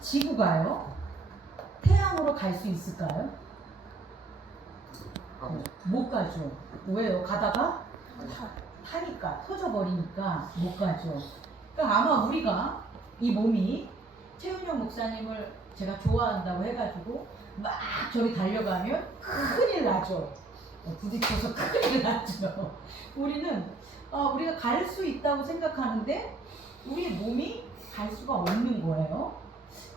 지구가요? 태양으로 갈 수 있을까요? 못 가죠. 왜요? 가다가 타니까 터져버리니까 못 가죠. 그러니까 아마 우리가 이 몸이 최은영 목사님을 제가 좋아한다고 해가지고 막 저기 달려가면 큰일 나죠. 부딪혀서 큰일 나죠. 우리는 우리가 갈 수 있다고 생각하는데 우리의 몸이 갈 수가 없는 거예요.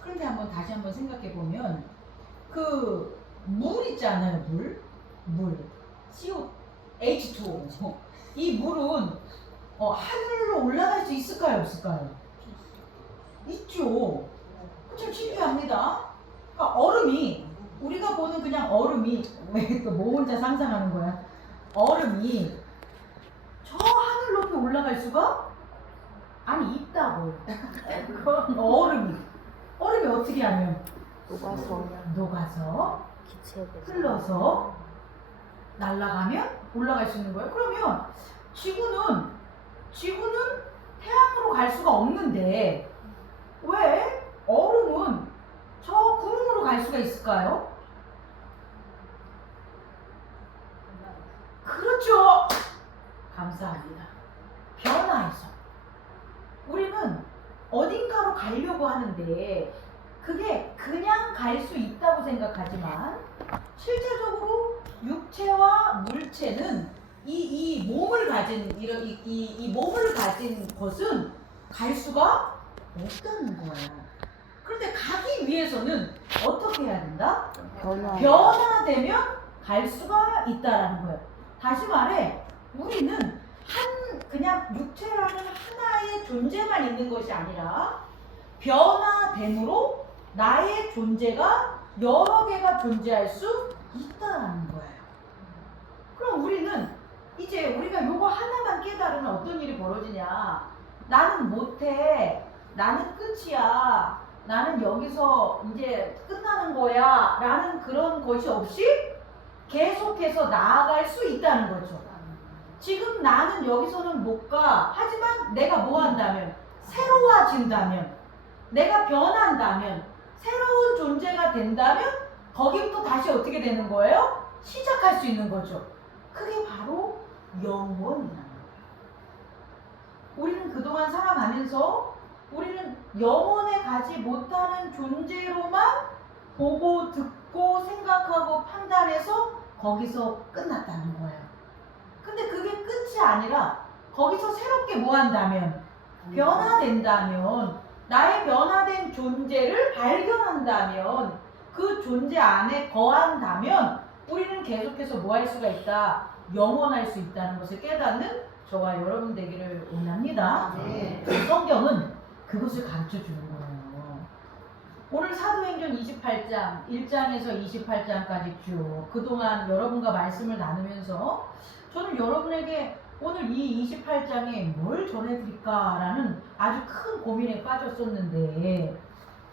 그런데 다시 한번 생각해 보면 그 물 있잖아요. 물 CO H2O 이 물은 하늘로 올라갈 수 있을까요? 없을까요? 있죠. 참 신기합니다. 그러니까 얼음이 우리가 보는 그냥 얼음이 왜 또 뭐 혼자 상상하는 거야? 얼음이 저 하늘 높이 올라갈 수가 아니 있다고. 그건 얼음이 어떻게 하면 녹아서 흘러서 날아가면 올라갈 수 있는 거예요. 그러면 지구는 태양으로 갈 수가 없는데 왜 얼음은 저 구름으로 갈 수가 있을까요? 그렇죠. 감사합니다. 변화해서 우리는 어딘가로 가려고 하는데 그게 그냥 갈 수 있다고 생각하지만 실제적으로 육체와 물체는 이 몸을 가진 이 몸을 가진 것은 갈 수가 없다는 거예요. 그런데 가기 위해서는 어떻게 해야 된다? 변화되면 갈 수가 있다라는 거예요. 다시 말해 우리는 그냥 육체라는 하나의 존재만 있는 것이 아니라 변화됨으로 나의 존재가 여러 개가 존재할 수 있다는 거예요. 그럼 우리는 이제 우리가 요거 하나만 깨달으면 어떤 일이 벌어지냐? 나는 못해. 나는 끝이야. 나는 여기서 이제 끝나는 거야. 라는 그런 것이 없이 계속해서 나아갈 수 있다는 거죠. 지금 나는 여기서는 못 가. 하지만 내가 뭐 한다면? 새로워진다면, 내가 변한다면, 새로운 존재가 된다면 거기부터 다시 어떻게 되는 거예요? 시작할 수 있는 거죠. 그게 바로 영원이라는 거예요. 우리는 그동안 살아가면서 우리는 영원에 가지 못하는 존재로만 보고 듣고 생각하고 판단해서 거기서 끝났다는 거예요. 근데 그게 끝이 아니라 거기서 새롭게 뭐 한다면? 변화된다면, 나의 변화된 존재를 발견한다면, 그 존재 안에 거한다면 우리는 계속해서 뭐 할 수가 있다? 영원할 수 있다는 것을 깨닫는 저와 여러분 되기를 원합니다. 네. 성경은 그것을 가르쳐 주는 거예요. 오늘 사도행전 28장, 1장에서 28장까지 쭉 그동안 여러분과 말씀을 나누면서 저는 여러분에게 오늘 이 28장에 뭘 전해드릴까라는 아주 큰 고민에 빠졌었는데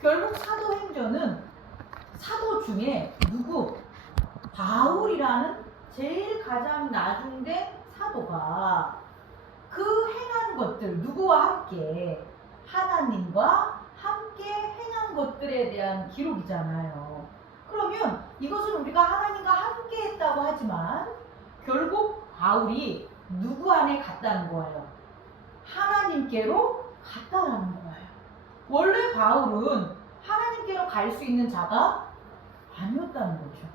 결국 사도행전은 사도 중에 바울이라는 제일 가장 나중된 사도가 그 행한 것들, 누구와 함께? 하나님과 함께 행한 것들에 대한 기록이잖아요. 그러면 이것은 우리가 하나님과 함께 했다고 하지만 결국 바울이 누구 안에 갔다는 거예요? 하나님께로 갔다라는 거예요. 원래 바울은 하나님께로 갈 수 있는 자가 아니었다는 거죠.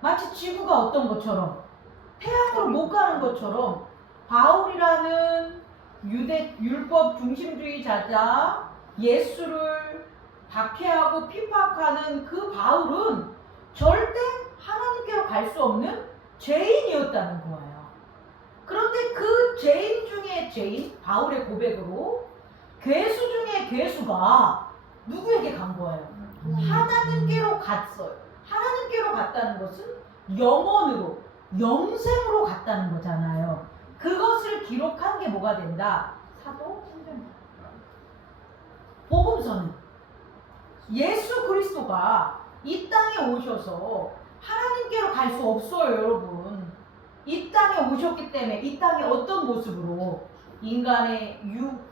마치 지구가 어떤 것처럼 태양으로 못 가는 것처럼 바울이라는 유대 율법 중심주의자자 예수를 박해하고 핍박하는 그 바울은 절대 하나님께로 갈 수 없는 죄인이었다는 거예요. 그런데 그 죄인 중에 죄인, 바울의 고백으로 괴수 중에 괴수가 누구에게 간 거예요? 하나님께로 갔어요. 하나님께로 갔다는 것은 영원으로, 영생으로 갔다는 거잖아요. 그것을 기록한 게 뭐가 된다? 사도행전이다. 복음서는 예수 그리스도가 이 땅에 오셔서 하나님께로 갈 수 없어요, 여러분. 이 땅에 오셨기 때문에 이 땅에 어떤 모습으로? 인간의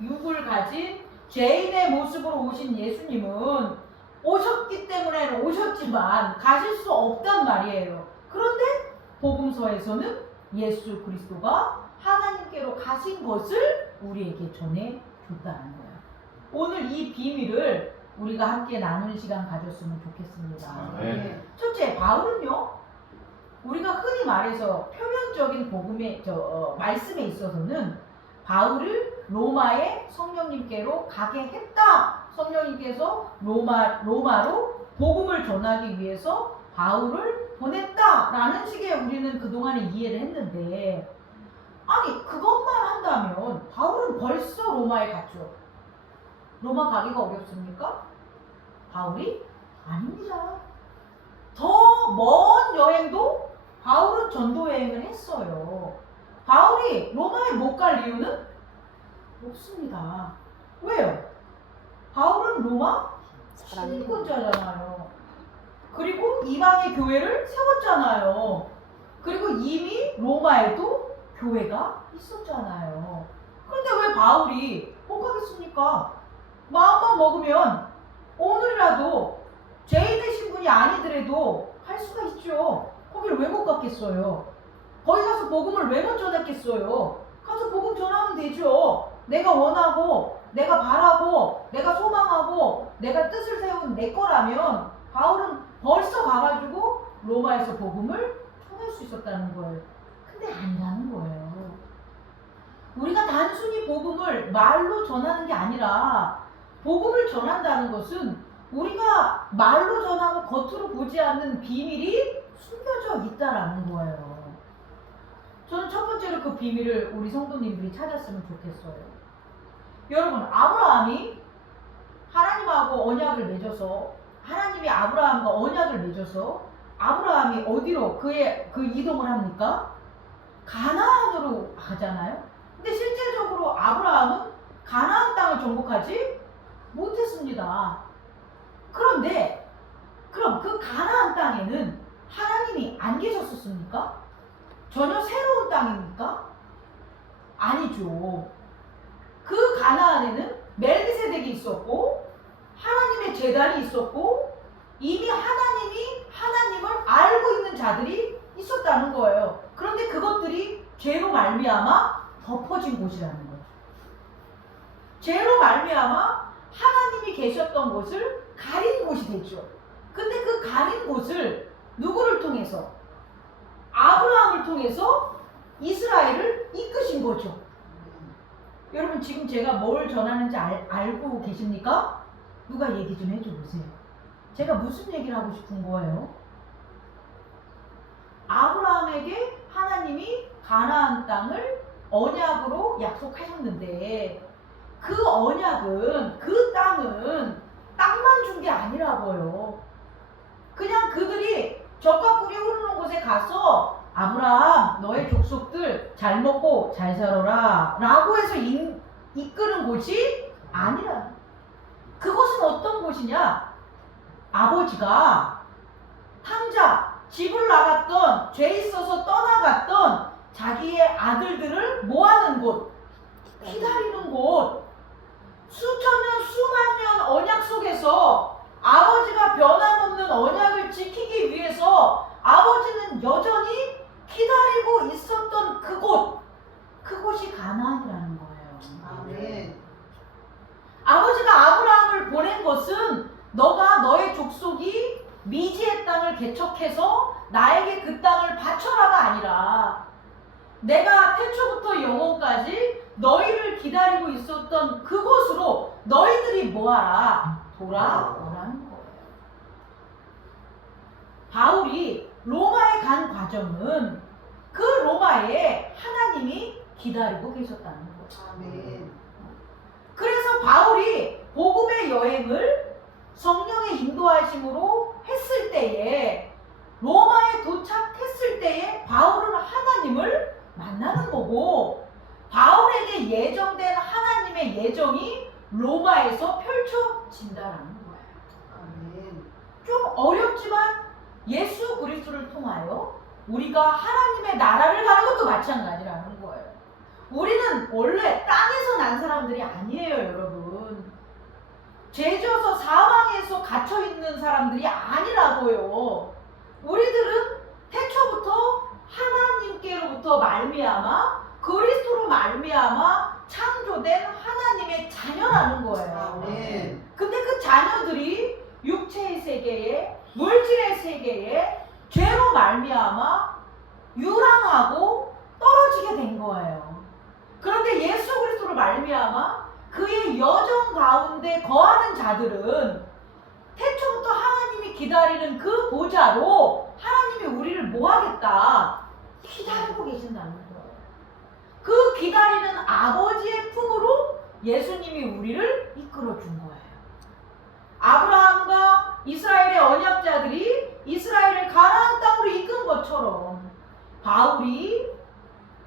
육을 가진 죄인의 모습으로 오신 예수님은 오셨기 때문에 오셨지만 가실 수 없단 말이에요. 그런데 복음서에서는 예수 그리스도가 하나님께로 가신 것을 우리에게 전해 줬다는 거예요. 오늘 이 비밀을 우리가 함께 나누는 시간 가졌으면 좋겠습니다. 첫째, 바울은요, 우리가 흔히 말해서 표면적인 복음의 말씀에 있어서는 바울을 로마의 성령님께로 가게 했다. 성령님께서 로마로 복음을 전하기 위해서 바울을 보냈다라는 식의 우리는 그동안에 이해를 했는데, 아니 그것만 한다면 바울은 벌써 로마에 갔죠. 로마 가기가 어렵습니까? 바울이? 아닙니다. 더 먼 여행도 바울은 전도 여행을 했어요. 바울이 로마에 못 갈 이유는 없습니다. 왜요? 바울은 로마 신권자잖아요. 그리고 이방의 교회를 세웠잖아요. 그리고 이미 로마에도 교회가 있었잖아요. 그런데 왜 바울이 못 가겠습니까? 마음만 먹으면 오늘이라도 죄인 되신 분이 아니더라도 갈 수가 있죠. 거기를 왜 못 갔겠어요? 거기 가서 복음을 왜 못 전했겠어요? 가서 복음 전하면 되죠. 내가 원하고 내가 바라고 내가 소망하고 내가 뜻을 세운 내 거라면 바울은 벌써 가가지고 로마에서 복음을 전할 수 있었다는 거예요. 근데 아니라는 거예요. 우리가 단순히 복음을 말로 전하는 게 아니라 복음을 전한다는 것은 우리가 말로 전하고 겉으로 보지 않는 비밀이 숨겨져 있다라는 거예요. 저는 첫 번째로 그 비밀을 우리 성도님들이 찾았으면 좋겠어요. 여러분, 아브라함이 하나님하고 언약을 맺어서 하나님이 아브라함과 언약을 맺어서 아브라함이 어디로 그 이동을 합니까? 가나안으로 가잖아요. 근데 실제적으로 아브라함은 가나안 땅을 정복하지 못했습니다. 그런데 그럼 그 가나안 땅에는 하나님이 안 계셨었습니까? 전혀 새로운 땅입니까? 아니죠. 그 가나안에는 멜기세덱이 있었고 하나님의 제단이 있었고 이미 하나님이 하나님을 알고 있는 자들이 있었다는 거예요. 그런데 그것들이 죄로 말미암아 덮어진 곳이라는 거죠. 죄로 말미암아 하나님이 계셨던 곳을 가린 곳이 됐죠. 근데 그 가린 곳을 누구를 통해서? 아브라함을 통해서 이스라엘을 이끄신 거죠. 여러분, 지금 제가 뭘 전하는지 알고 계십니까? 누가 얘기 좀 해줘 보세요. 제가 무슨 얘기를 하고 싶은 거예요? 아브라함에게 하나님이 가나안 땅을 언약으로 약속하셨는데 그 언약은, 그 땅은 땅만 준 게 아니라고요. 그냥 그들이 젖과 꿀이 흐르는 곳에 가서 아브라함 너의 족속들 잘 먹고 잘 살아라 라고 해서 이끄는 곳이 아니라, 그곳은 어떤 곳이냐? 아버지가 탕자, 집을 나갔던, 죄 있어서 떠나갔던 자기의 아들들을 모아는 곳, 기다리는 곳, 수천 년, 수만 년 언약 속에서 아버지가 변함없는 언약을 지키기 위해서 아버지는 여전히 기다리고 있었던 그곳, 그곳이 가나안이라는 거예요. 아멘. 아버지가 아브라함을 보낸 것은 너가 너의 족속이 미지의 땅을 개척해서 나에게 그 땅을 바쳐라가 아니라 내가 태초부터 영원까지 너희를 기다리고 있었던 그곳으로 너희들이 뭐하라? 돌아오라는 거예요. 바울이 로마에 간 과정은 그 로마에 하나님이 기다리고 계셨다는 거죠. 아멘. 그래서 바울이 복음의 여행을 성령의 인도하심으로 했을 때에, 로마에 도착했을 때에 바울은 하나님을 만나는 거고, 바울에게 예정된 하나님의 예정이 로마에서 펼쳐진다라는 거예요. 아멘. 좀 어렵지만 예수 그리스도를 통하여 우리가 하나님의 나라를 가는 것도 마찬가지라는 거예요. 우리는 원래 땅에서 난 사람들이 아니에요, 여러분. 죄져서 사망에서 갇혀 있는 사람들이 아니라고요. 우리들은 태초부터 하나님께로부터 말미암아 그리스도로 말미암아 창조된 하나님의 자녀라는 거예요. 아멘. 근데 그 자녀들이 육체의 세계에 물질의 세계에 죄로 말미암아 유랑하고 떨어지게 된 거예요. 그런데 예수 그리스도로 말미암아 그의 여정 가운데 거하는 자들은 태초부터 하나님이 기다리는 그 보좌로 하나님이 우리를 뭐 하겠다 기다리고 계신다는 거예요. 그 기다리는 아버지의 품으로 예수님이 우리를 이끌어 준 거예요. 아브라함과 이스라엘의 언약자들이 이스라엘을 가나안 땅으로 이끈 것처럼 바울이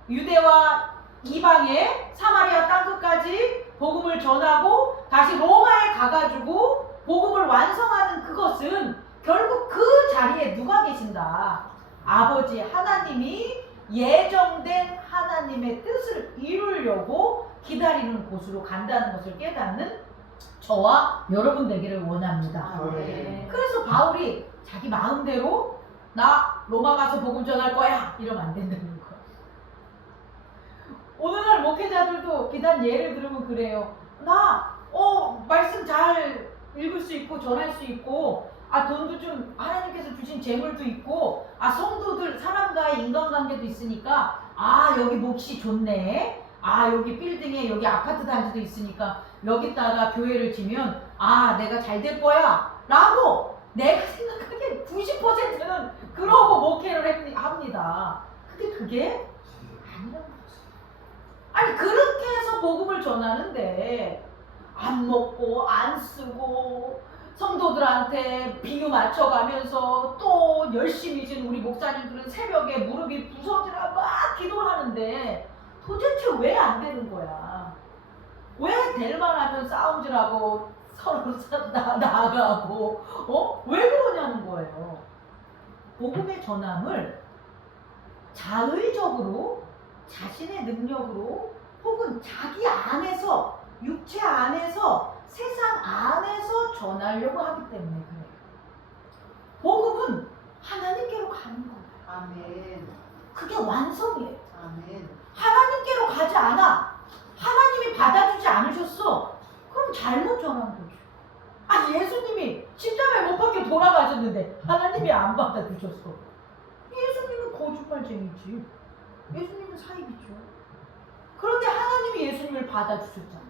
유대와 이방의 사마리아 땅끝까지 복음을 전하고 다시 로마에 가가지고 복음을 완성하는 그것은 결국 그 자리에 누가 계신다? 아버지 하나님이 예정된 하나님의 뜻을 이루려고 기다리는 곳으로 간다는 것을 깨닫는 저와 여러분 되기를 원합니다. 아멘. 그래서 바울이 자기 마음대로 나 로마 가서 복음 전할 거야 이러면 안 된다는 거예요. 오늘날 목회자들도 기단 예를 들으면 그래요. 나 말씀 잘 읽을 수 있고 전할 수 있고 돈도 좀 하나님께서 주신 재물도 있고 성도들 사람과의 인간관계도 있으니까 여기 몫이 좋네. 여기 빌딩에 여기 아파트 단지도 있으니까 여기다가 교회를 지면 내가 잘 될 거야 라고 내가 생각하기엔 90%는 그러고 목회를 합니다. 근데 그게 아니라는 거지. 아니 그렇게 해서 복음을 전하는데 안 먹고 안 쓰고 성도들한테 비유 맞춰가면서 또 열심히 지금 우리 목사님들은 새벽에 무릎이 부서지라 막 기도를 하는데 도대체 왜 안 되는 거야? 왜 될 만하면 싸움질하고 서로 나아가고 왜 그러냐는 거예요. 복음의 전함을 자의적으로 자신의 능력으로 혹은 자기 안에서 육체 안에서 세상 안에서 전하려고 하기 때문에 그래요. 복음은 하나님께로 가는 거예요. 아멘. 그게 완성이에요. 아멘. 하나님께로 가지 않아. 하나님이 받아주지 않으셨어. 그럼 잘못 전한 거죠. 예수님이 십자가에 못 박혀 돌아가셨는데 하나님이 안 받아주셨어. 예수님은 거짓말쟁이지. 예수님은 사입이죠. 그런데 하나님이 예수님을 받아주셨잖아.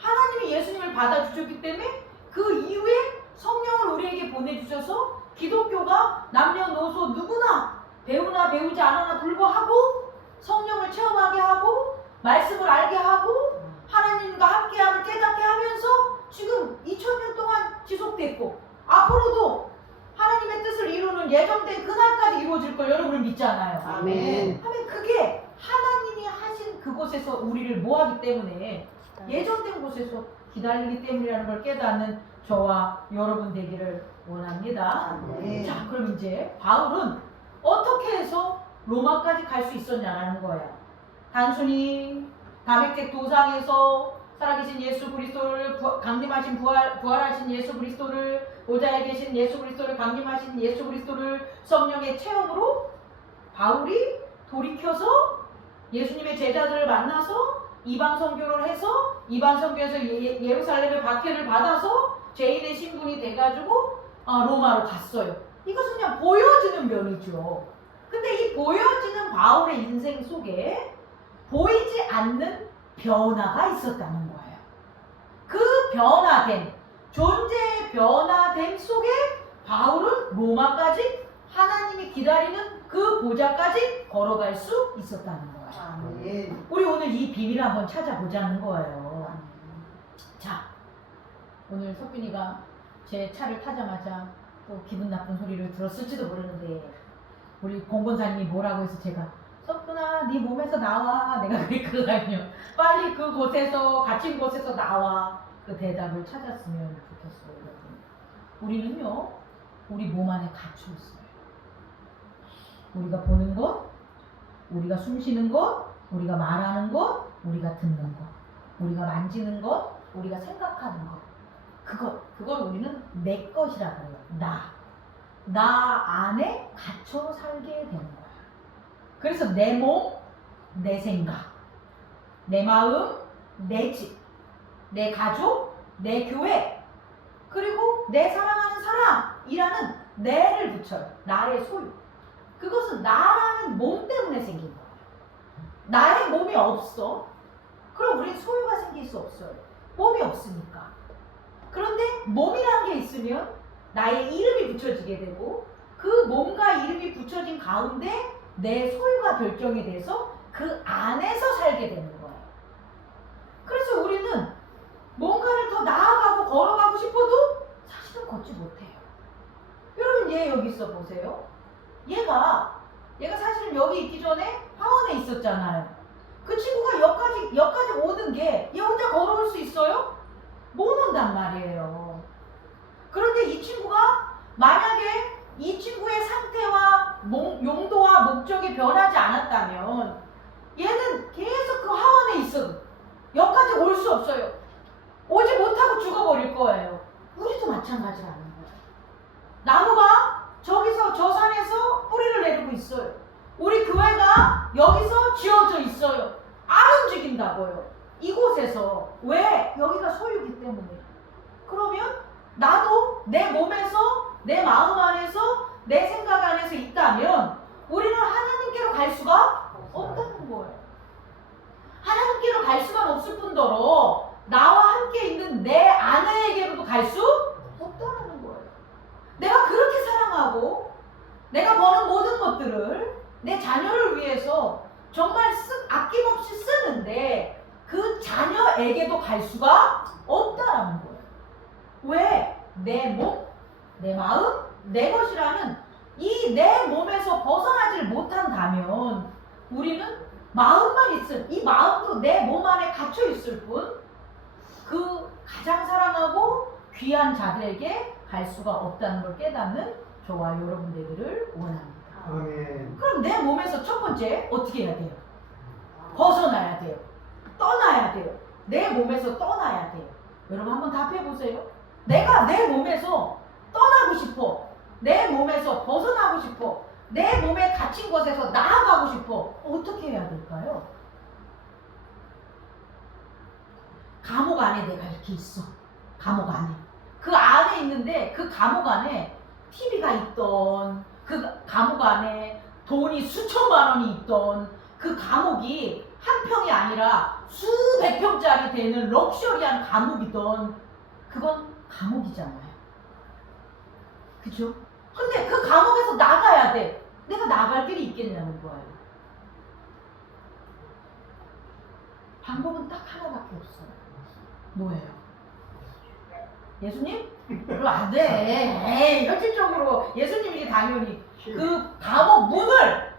하나님이 예수님을 받아주셨기 때문에 그 이후에 성령을 우리에게 보내주셔서 기독교가 남녀노소 누구나 배우나 배우지 않으나 불구하고 성령을 체험하게 하고 말씀을 알게 하고 하나님과 함께함을 깨닫게 하면서 지금 2000년 동안 지속됐고 앞으로도 하나님의 뜻을 이루는 예정된 그날까지 이루어질 걸 여러분은 믿잖아요. 아멘. 하면 그게 하나님이 하신 그곳에서 우리를 모하기 때문에 예정된 곳에서 기다리기 때문이라는 걸 깨닫는 저와 여러분 되기를 원합니다. 아멘. 자, 그럼 이제 바울은 어떻게 해서 로마까지 갈 수 있었냐라는 거예요. 단순히 다메섹 도상에서 살아계신 예수 그리스도를 강림하신 부활하신 예수 그리스도를 보좌에 계신 예수 그리스도를 강림하신 예수 그리스도를 성령의 체험으로 바울이 돌이켜서 예수님의 제자들을 만나서 이방 선교를 해서 이방 선교에서 예루살렘의 박해를 받아서 죄인의 신분이 돼가지고 로마로 갔어요. 이것은 그냥 보여지는 면이죠. 근데 이 보여지는 바울의 인생 속에 보이지 않는 변화가 있었다는 거예요. 그 변화됨, 존재의 변화됨 속에 바울은 로마까지 하나님이 기다리는 그 보좌까지 걸어갈 수 있었다는 거예요. 아멘. 우리 오늘 이 비밀을 한번 찾아보자는 거예요. 자, 오늘 석균이가 제 차를 타자마자 또 기분 나쁜 소리를 들었을지도 모르는데 우리 공권사님이 뭐라고 해서 제가 석균아 네 몸에서 나와 내가 그랬거든요. 빨리 그곳에서 갇힌 곳에서 나와. 그 대답을 찾았으면 좋겠어요. 여러분. 우리는요 우리 몸 안에 갇혀 있어요. 우리가 보는 것, 우리가 숨 쉬는 것, 우리가 말하는 것, 우리가 듣는 것, 우리가 만지는 것, 우리가 생각하는 것, 그걸 우리는 내 것이라 그래요. 나 안에 갇혀 살게 되는 거야. 그래서 내 몸, 내 생각, 내 마음, 내 집, 내 가족, 내 교회, 그리고 내 사랑하는 사람이라는 내를 붙여요. 나의 소유. 그것은 나라는 몸 때문에 생긴 거예요. 나의 몸이 없어. 그럼 우리 소유가 생길 수 없어요. 몸이 없으니까. 그런데 몸이라는 게 있으면 나의 이름이 붙여지게 되고 그 몸과 이름이 붙여진 가운데 내 소유가 결정이 돼서 그 안에서 살게 되는 거예요. 그래서 우리는 뭔가를 더 나아가고 걸어가고 싶어도 사실은 걷지 못해요. 여러분 얘 여기 있어 보세요. 얘가 사실은 여기 있기 전에 화원에 있었잖아요. 그 친구가 여기까지 오는 게 얘 혼자 걸어올 수 있어요? 못 온단 말이에요. 그런데 이 친구가 만약에 이 친구의 상태와 용도와 목적이 변하지 않았다면 얘는 계속 그 화원에 있어. 여기까지 올 수 없어요. 오지 못하고 죽어버릴 거예요. 우리도 마찬가지라는 거예요. 나무가 저기서 저 산에서 뿌리를 내리고 있어요. 우리 교회가 여기서 지어져 있어요. 안 움직인다고요. 이곳에서. 왜? 여기가 소유기 때문에. 그러면 나도 내 몸에서, 내 마음 안에서, 내 생각 안에서 있다면 우리는 하나님께로 갈 수가 없다는 거예요. 하나님께로 갈 수가 없을 뿐더러 나와 함께 있는 내 아내에게로도 갈 수 없다는 거예요. 내가 그렇게 사랑하고 내가 버는 모든 것들을 내 자녀를 위해서 정말 아낌없이 쓰는데 그 자녀에게도 갈 수가 없다라는 거예요. 왜? 내 몸, 내 마음, 내 것이라는 이 내 몸에서 벗어나지를 못한다면 우리는 마음만 이 마음도 내 몸 안에 갇혀 있을 뿐 그 가장 사랑하고 귀한 자들에게 갈 수가 없다는 걸 깨닫는 저와 여러분 되기를 원합니다. 아멘. 그럼 내 몸에서 첫 번째 어떻게 해야 돼요? 벗어나야 돼요. 떠나야 돼요. 내 몸에서 떠나야 돼요. 여러분 한번 답해 보세요. 내가 내 몸에서 떠나고 싶어. 내 몸에서 벗어나고 싶어. 내 몸에 갇힌 곳에서 나아가고 싶어. 어떻게 해야 될까요? 감옥 안에 내가 이렇게 있어. 감옥 안에. 그 안에 있는데 그 감옥 안에 TV가 있던 그 감옥 안에 돈이 수천만 원이 있던 그 감옥이 한 평이 아니라 수백 평짜리 되는 럭셔리한 감옥이던 그건 감옥이잖아요. 그죠? 근데 그 감옥에서 나가야 돼. 내가 나갈 길이 있겠냐는 거예요. 방법은 딱 하나밖에 없어요. 뭐예요? 예수님? 그럼 안 돼. 에이, 현실적으로 예수님이 당연히 그 감옥 문을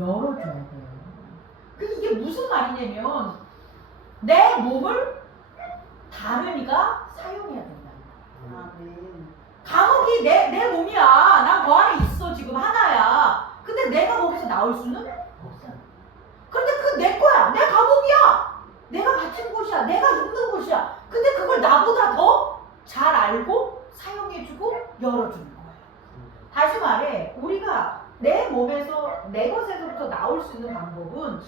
열어줘야 돼요. 이게 무슨 말이냐면 내 몸을 다른 이가 사용해야 된다. 아멘. 감옥이 내 몸이야. 난 그 안에 있어. 지금 하나야. 근데 내가 거기서 나올 수는 없어. 근데 그 내 거야. 내 감옥이야. 내가 갇힌 곳이야. 내가 있는 곳이야. 근데 그걸 나보다 더 잘 알고 사용해주고 열어주는 거예요. 다시 말해 우리가 내 몸에서 내 것에서부터 나올 수 있는 방법은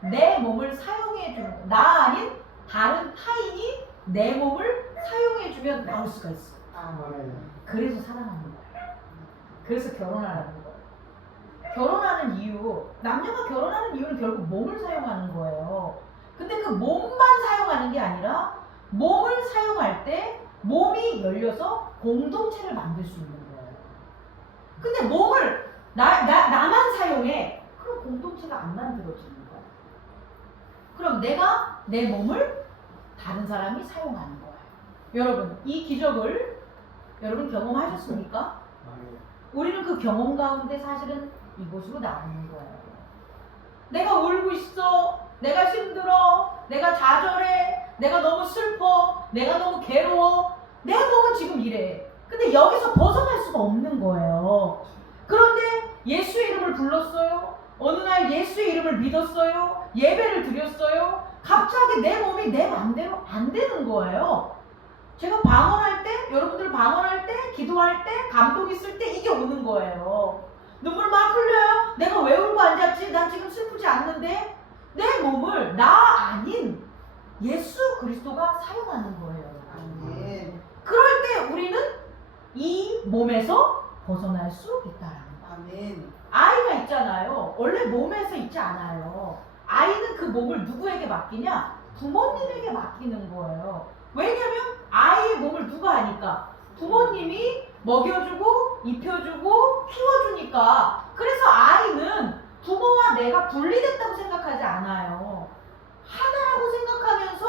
내 몸을 사용해주는 나 아닌 다른 타인이 내 몸을 사용해주면 나올 수가 있어. 아멘. 그래서 사랑하는 거예요. 그래서 결혼하라는 거예요. 결혼하는 이유, 남녀가 결혼하는 이유는 결국 몸을 사용하는 거예요. 근데 그 몸만 사용하는 게 아니라 몸을 사용할 때 몸이 열려서 공동체를 만들 수 있는 거예요. 근데 몸을 나만 사용해. 그럼 공동체가 안 만들어지는 거예요. 그럼 내가 내 몸을 다른 사람이 사용하는 거예요. 여러분, 이 기적을 여러분 경험하셨습니까? 아멘. 우리는 그 경험 가운데 사실은 이곳으로 나오는 거예요. 내가 울고 있어. 내가 힘들어. 내가 좌절해. 내가 너무 슬퍼. 내가 너무 괴로워. 내 몸은 지금 이래. 근데 여기서 벗어날 수가 없는 거예요. 그런데 예수의 이름을 불렀어요. 어느 날 예수의 이름을 믿었어요. 예배를 드렸어요. 갑자기 내 몸이 내 맘대로 안 되는 거예요. 제가 방언할 때, 여러분들 방언할 때, 기도할 때, 감동 있을 때 이게 오는 거예요. 눈물 막 흘려요. 내가 왜 울고 앉았지? 난 지금 슬프지 않는데? 내 몸을 나 아닌 예수 그리스도가 사용하는 거예요. 아멘. 그럴 때 우리는 이 몸에서 벗어날 수 있다라는 거예요. 아멘. 아이가 있잖아요. 원래 몸에서 있지 않아요. 아이는 그 몸을 누구에게 맡기냐? 부모님에게 맡기는 거예요. 왜냐면 아이의 몸을 누가 하니까? 부모님이 먹여주고 입혀주고 키워주니까. 그래서 아이는 부모와 내가 분리됐다고 생각하지 않아요. 하나라고 생각하면서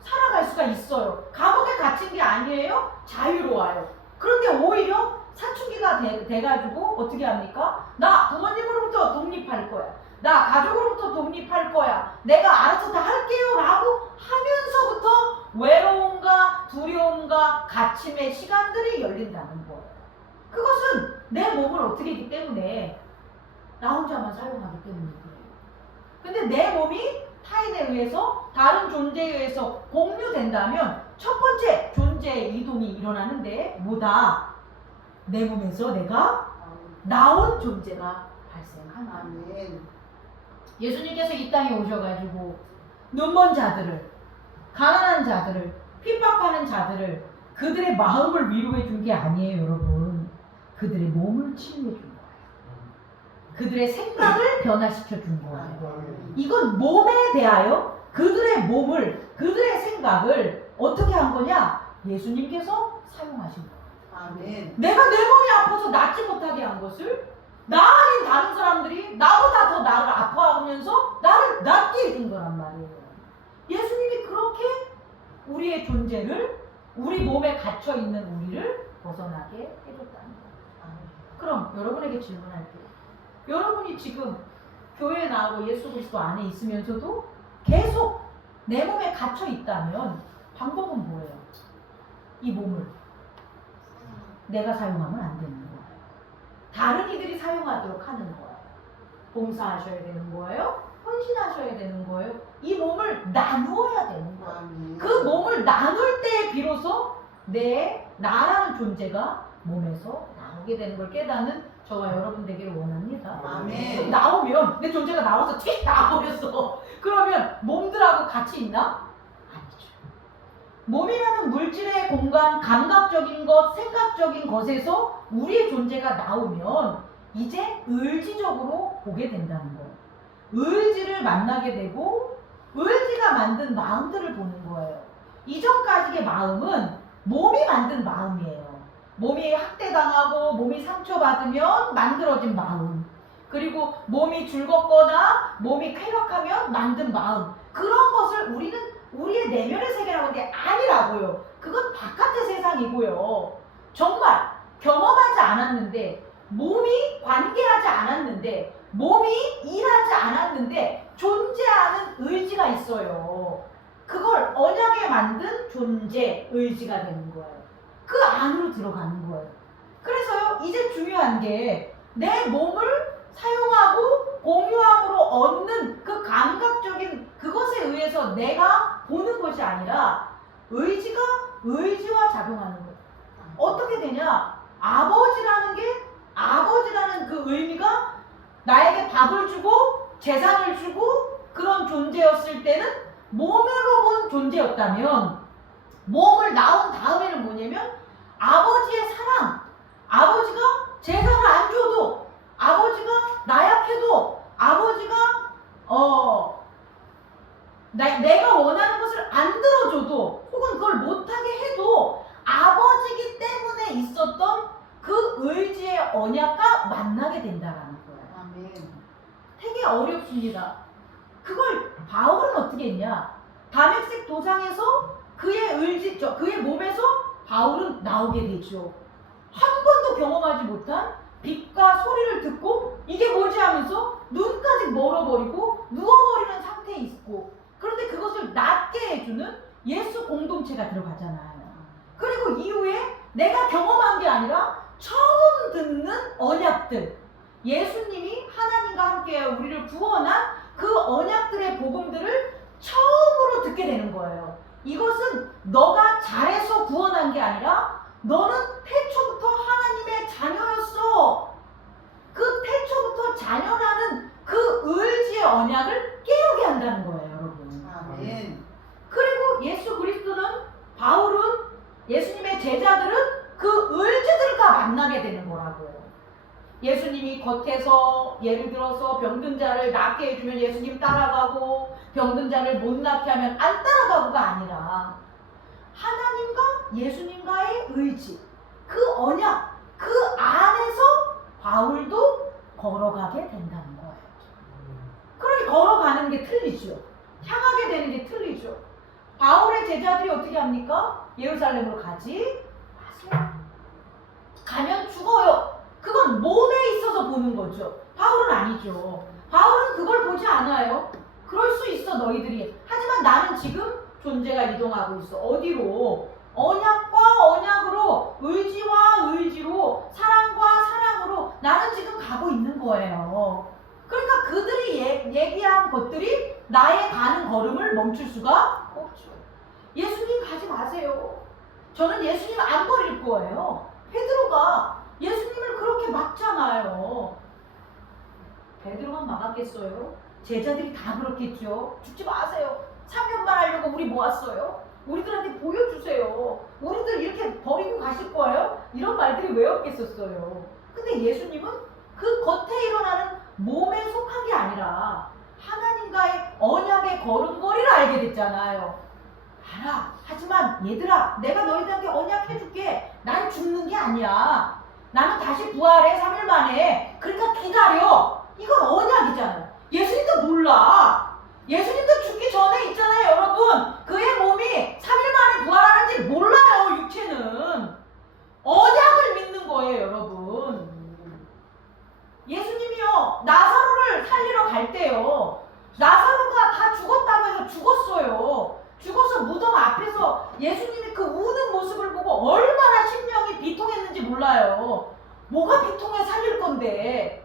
살아갈 수가 있어요. 감옥에 갇힌 게 아니에요. 자유로워요. 그런데 오히려 사춘기가 돼가지고 어떻게 합니까? 나 부모님으로부터 독립할 거야. 나 가족으로부터 독립할 거야. 내가 알아서 다 할게요 라고 하면서부터 외로움과 두려움과 갇힘의 시간들이 열린다는 거예요. 그것은 내 몸을 어떻게 했기 때문에 나 혼자만 사용하기 때문에 그래요. 근데 내 몸이 타인에 의해서 다른 존재에 의해서 공유된다면 첫 번째 존재의 이동이 일어나는데 뭐다? 내 몸에서 내가 나온 존재가 발생한다. 아멘. 예수님께서 이 땅에 오셔가지고 눈먼 자들을, 가난한 자들을, 핍박하는 자들을 그들의 마음을 위로해 준 게 아니에요, 여러분. 그들의 몸을 치유해 준 거예요. 그들의 생각을 변화시켜 준 거예요. 이건 몸에 대하여 그들의 몸을, 그들의 생각을 어떻게 한 거냐? 예수님께서 사용하신 거예요. 아멘. 내가 내 몸이 아파서 낫지 못하게 한 것을 나 아닌 다른 사람들이 나보다 더 나를 아파하면서 나를 낫게 해준 거란 말이에요. 예수님이 그렇게 우리의 존재를, 우리 몸에 갇혀있는 우리를 벗어나게 해줬다는 거예요. 그럼 여러분에게 질문할게요. 여러분이 지금 교회에 나오고 예수 그리스도 안에 있으면서도 계속 내 몸에 갇혀 있다면 방법은 뭐예요? 이 몸을 내가 사용하면 안 되는 거예요. 다른 이들이 사용하도록 하는 거예요. 봉사하셔야 되는 거예요. 헌신하셔야 되는 거예요. 이 몸을 나누어야 되는 거예요. 아멘. 그 몸을 나눌 때 비로소 내 나라는 존재가 몸에서 나오게 되는 걸 깨닫는 저와 여러분 되기를 원합니다. 아멘. 나오면 내 존재가 나와서 튀 나와버렸어. 그러면 몸들하고 같이 있나? 아니죠. 몸이라는 물질의 공간, 감각적인 것, 생각적인 것에서 우리의 존재가 나오면 이제 의지적으로 보게 된다는 거예요. 의지를 만나게 되고 의지가 만든 마음들을 보는 거예요. 이전까지의 마음은 몸이 만든 마음이에요. 몸이 학대당하고 몸이 상처받으면 만들어진 마음, 그리고 몸이 즐겁거나 몸이 쾌락하면 만든 마음, 그런 것을 우리는 우리의 내면의 세계라는 게 아니라고요. 그건 바깥의 세상이고요. 정말 경험하지 않았는데, 몸이 관계하지 않았는데, 몸이 일하지 않았는데 존재하는 의지가 있어요. 그걸 언약에 만든 존재, 의지가 되는 거예요. 그 안으로 들어가는 거예요. 그래서요, 이제 중요한 게 내 몸을 사용하고 공유함으로 얻는 그 감각적인 그것에 의해서 내가 보는 것이 아니라 의지가 의지와 작용하는 거예요. 어떻게 되냐? 아버지라는 그 의미가 나에게 밥을 주고 재산을 주고 그런 존재였을 때는 몸으로 본 존재였다면, 몸을 낳은 다음에는 뭐냐면 아버지의 사랑, 아버지가 재산을 안 줘도, 아버지가 나약해도, 아버지가 내가 원하는 것을 안 들어줘도, 혹은 그걸 못하게 해도 아버지기 때문에 있었던 그 의지의 언약과 만나게 된다라는 거예요. 아멘. 되게 어렵습니다. 그걸 바울은 어떻게 했냐? 다메섹 도상에서 그의 의지, 그의 몸에서 바울은 나오게 되죠. 한 번도 경험하지 못한 빛과 소리를 듣고 이게 뭐지 하면서 눈까지 멀어버리고 누워버리는 상태에 있고, 그런데 그것을 낫게 해주는 예수 공동체가 들어가잖아요. 그리고 이후에 내가 경험한 게 아니라 처음 듣는 언약들, 예수님이 하나님과 함께 우리를 구원한 그 언약들의 복음들을 처음으로 듣게 되는 거예요. 이것은 너가 잘해서 구원한 게 아니라 너는 태초부터 하나님의 자녀였어. 그 태초부터 자녀라는 그 의지의 언약을 깨우게 한다는 거예요, 여러분. 아멘. 그리고 예수 그리스도는, 바울은, 예수님의 제자들은 그 의지들과 만나게 되는 거라고요. 예수님이 겉에서 예를 들어서 병든 자를 낫게 해주면 예수님 따라가고, 병든 자를 못 낫게 하면 안 따라가고가 아니라 하나님과 예수님과의 의지, 그 언약, 그 안에서 바울도 걸어가게 된다는 거예요. 그러니 걸어가는 게 틀리죠. 향하게 되는 게 틀리죠. 바울의 제자들이 어떻게 합니까? 예루살렘으로 가지 마세요. 가면 죽어요. 그건 몸에 있어서 보는 거죠. 바울은 아니죠. 바울은 그걸 보지 않아요. 그럴 수 있어, 너희들이. 하지만 나는 지금 존재가 이동하고 있어. 어디로? 언약과 언약으로, 의지와 의지로, 사랑과 사랑으로 나는 지금 가고 있는 거예요. 그러니까 그들이 얘기한 것들이 나의 가는 걸음을 멈출 수가 없죠. 예수님 가지 마세요. 저는 예수님 안 버릴 거예요. 베드로가 예수님을 그렇게 막잖아요. 베드로만 막았겠어요? 제자들이 다 그렇겠죠. 죽지 마세요. 사명만 하려고 우리 모았어요. 우리들한테 보여주세요. 우리들 이렇게 버리고 가실 거예요? 이런 말들이 왜 없겠었어요. 근데 예수님은 그 겉에 일어나는 몸에 속한 게 아니라 하나님과의 언약의 걸음걸이를 알게 됐잖아요. 알아. 하지만 얘들아, 내가 너희들한테 언약해줄게. 난 죽는 게 아니야. 나는 다시 부활해 3일 만에. 그러니까 기다려. 이건 언약이잖아요. 예수님도 몰라. 예수님도 죽기 전에 있잖아요, 여러분. 그의 몸이 3일 만에 부활하는지 몰라요, 육체는. 언약을 믿는 거예요, 여러분. 예수님이요, 나사로를 살리러 갈 때요, 나사로가 다 죽었다고 해서 죽었어요. 죽어서 무덤 앞에서 예수님이 그 우는 모습을 보고 얼마나 심령이 비통했는지 몰라요. 뭐가 비통해 살릴 건데.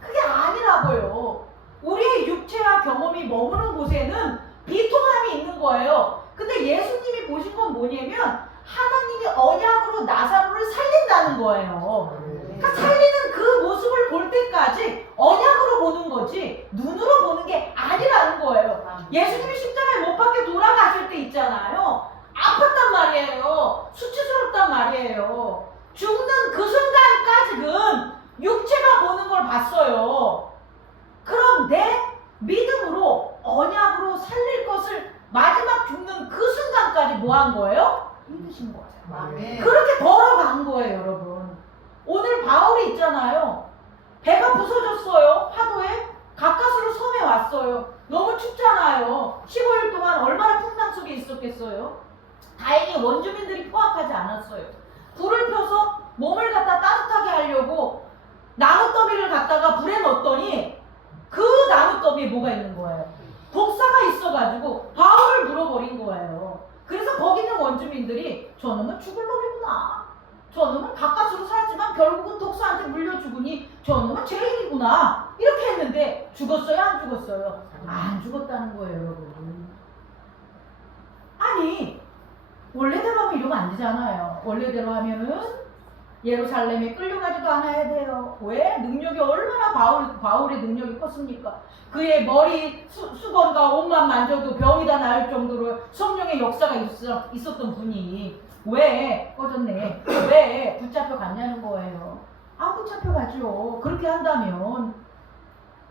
그게 아니라고요. 우리의 육체와 경험이 머무는 곳에는 비통함이 있는 거예요. 근데 예수님이 보신 건 뭐냐면 하나님이 언약으로 나사로를 살린다는 거예요. 그러니까 살리는 그 모습을 볼 때까지 언약으로 보는 거지 눈으로 보는 게 아니라는 거예요. 예수님이 십자가에 못 박혀 돌아가실 때 있잖아요. 아팠단 말이에요. 수치스럽단 말이에요. 죽는 그 순간까지는 육체가 보는 걸 봤어요. 그럼 내 믿음으로 언약으로 살릴 것을 마지막 죽는 그 순간까지 뭐 한 거예요? 믿으신 거예요. 아멘. 그렇게 걸어간 거예요, 여러분. 오늘 바울이 있잖아요. 배가 부서졌어요. 파도에. 가까스로 섬에 왔어요. 너무 춥잖아요. 15일 동안 얼마나 풍랑 속에 있었겠어요. 다행히 원주민들이 포악하지 않았어요. 불을 펴서 몸을 갖다 따뜻하게 하려고 나무더미를 갖다가 불에 넣었더니 그 나무더미에 뭐가 있는 거예요? 독사가 있어가지고 바울을 물어버린 거예요. 그래서 거기 있는 원주민들이 저놈은 죽을 놈이구나. 저놈은 가까스로 살았지만 결국은 독사한테 물려 죽으니 저놈은 죄인이구나. 이렇게 했는데 죽었어요? 안 죽었어요? 안 죽었다는 거예요, 여러분. 아니, 원래대로 하면 이러면 안 되잖아요. 원래대로 하면은 예루살렘에 끌려가지도 않아야 돼요. 왜? 능력이 얼마나 바울의 능력이 컸습니까? 그의 머리 수건과 옷만 만져도 병이 다 나을 정도로 성령의 역사가 있었던 분이 왜 꺼졌네? 왜 붙잡혀 갔냐는 거예요. 안 붙잡혀 가죠. 그렇게 한다면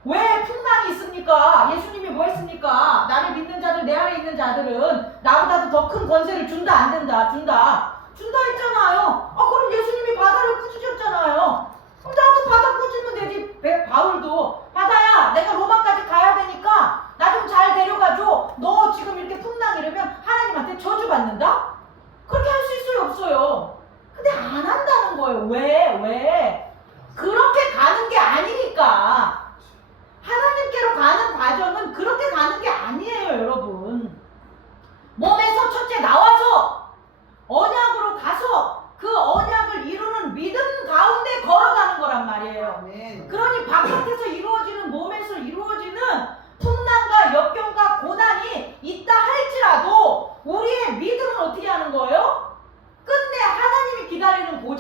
왜 풍랑이 있습니까? 예수님이 뭐 했습니까? 나를 믿는 자들, 내 안에 있는 자들은 나보다도 더 큰 권세를 준다, 안 된다? 준다 했잖아요. 그럼 예수님이 바다를 꾸짖었잖아요. 그럼 나도 바다 꾸짖으면 되지. 바울도 바다야, 내가 로마까지 가야 되니까 나 좀 잘 데려가줘. 너 지금 이렇게 풍랑 이러면 하나님한테 저주받는다? 그렇게 할 수 있어요, 없어요? 근데 안 한다는 거예요. 왜? 그렇게 가는 게 아니니까. 하나님께로 가는 과정은 그렇게 가는 게 아니에요, 여러분. 몸에서 첫째 나와서 언약으로 가서 그 언약을 이루는 믿음 가운데 걸어가는 거란 말이에요. 아멘. 그러니 바깥에서 이루어지는, 몸에서 이루어지는 풍랑과 역경과 고난이 있다 할지라도 우리의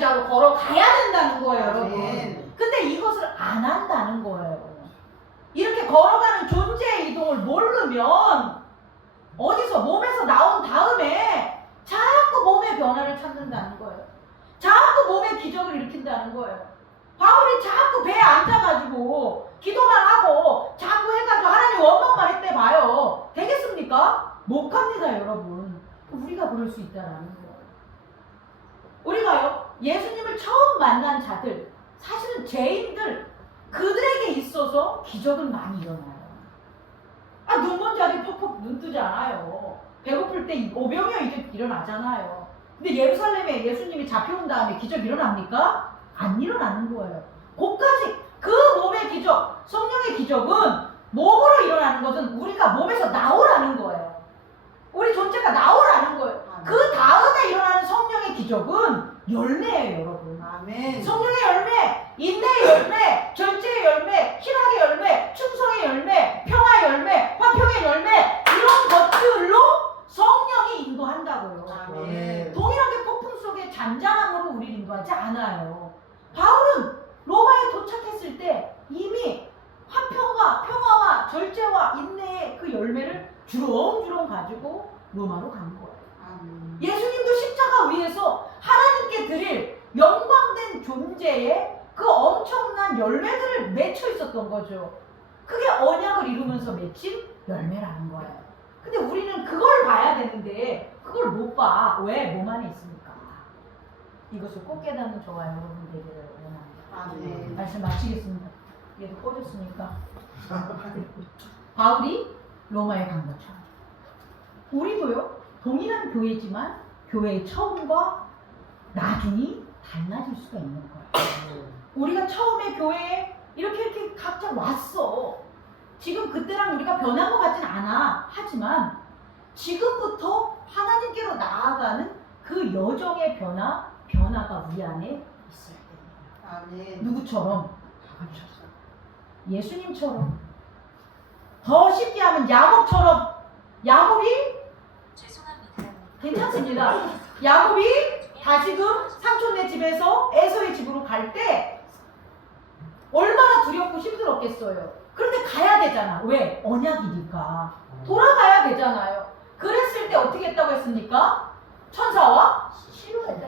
존재하고 걸어가야 된다는 거예요, 여러분. 아멘. 근데 이것을 안 한다는 거예요. 이렇게 걸어가는 존재의 이동을 모르면 어디서 몸에서 나온 다음에 자꾸 몸의 변화를 찾는다는 거예요. 자꾸 몸의 기적을 일으킨다는 거예요. 바울이 자꾸 배에 앉아가지고 기도만 하고 자꾸 해가지고 하나님 원망만 했대 봐요. 되겠습니까? 못 갑니다, 여러분. 우리가 그럴 수 있다라는 거예요. 우리가요, 예수님을 처음 만난 자들, 사실은 죄인들, 그들에게 있어서 기적은 많이 일어나요. 눈 먼 자들이 퍽퍽 눈 뜨지 않아요. 배고플 때 오병이어 이제 일어나잖아요. 근데 예루살렘에 예수님이 잡혀온 다음에 기적 일어납니까? 안 일어나는 거예요. 그까지 그 몸의 기적, 성령의 기적은 몸으로 일어나는 것은 우리가 몸에서 나오라는 거예요. 우리 존재가 나오라는 거예요. 그 다음에 일어나는 성령의 기적은 열매예요, 여러분. 아멘. 성령의 열매, 인내의 열매, 절제의 열매, 희락의 열매, 충성의 열매, 평화의 열매, 화평의 열매, 이런 것들로 성령이 인도한다고요. 아멘. 동일하게 폭풍 속의 잔잔함으로 우리를 인도하지 않아요. 바울은 로마에 도착했을 때 이미 화평과 평화와 절제와 인내의 그 열매를 주렁주렁 가지고 로마로 간 거예요. 아멘. 예수님도 십자가 위에서 하나님께 드릴 영광된 존재의 그 엄청난 열매들을 맺혀 있었던 거죠. 그게 언약을 이루면서 맺힌 열매라는 거예요. 근데 우리는 그걸 봐야 되는데 그걸 못 봐. 왜? 몸 안에 있으니까. 이것을 꼭 깨닫는 저와 여러분 되기를 원합니다. 아멘. 말씀 마치겠습니다. 얘도 꺼졌으니까. 바울이 로마에 간 것처럼 우리도요, 동일한 교회지만 교회의 처음과 나중이 달라질 수가 있는 거예요. 우리가 처음에 교회에 이렇게 각자 왔어. 지금 그때랑 우리가 변한 것 같진 않아. 하지만 지금부터 하나님께로 나아가는 그 여정의 변화가 우리 안에 있어야 됩니다. 아멘. 누구처럼? 예수님처럼. 더 쉽게 하면 야곱처럼. 야곱이 괜찮습니다. 야곱이 다시금 삼촌네 집에서 에서의 집으로 갈 때 얼마나 두렵고 힘들었겠어요. 그런데 가야 되잖아. 왜? 언약이니까. 돌아가야 되잖아요. 그랬을 때 어떻게 했다고 했습니까? 천사와 씨름했다.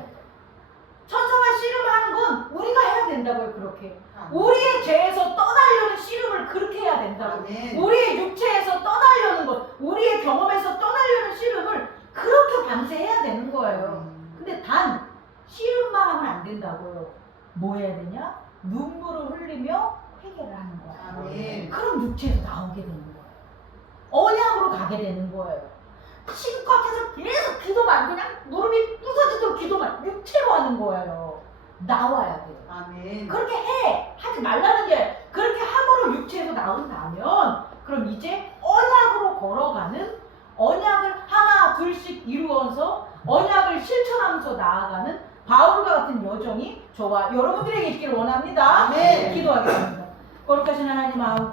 천사와 씨름하는 건 우리가 해야 된다고요. 그렇게. 우리의 죄에서 떠나려는 씨름을 그렇게 해야 된다고. 아멘. 우리의 육체에서 떠나려는 것, 우리의 경험에서 떠나려는 씨름을 그렇게 밤새 해야 되는 거예요. 근데 단 씨름만 하면 안 된다고요. 뭐 해야 되냐? 눈물을 흘리며 회개를 하는 거예요. 아멘. 그럼 육체에서 나오게 되는 거예요. 언약으로 가게 되는 거예요. 심각해서 계속 기도만, 그냥 무릎이 부서지도록 기도만 육체로 하는 거예요. 나와야 돼요. 아멘. 그렇게 해! 하지 말라는 게, 그렇게 함으로 육체에서 나온다면 그럼 이제 언약으로 걸어가는, 언약을 하나 둘씩 이루어서 언약을 실천하면서 나아가는 바울과 같은 여정이 저와 여러분들에게 있기를 원합니다. 아멘. 기도하겠습니다. 거룩하신 하나님 아버지,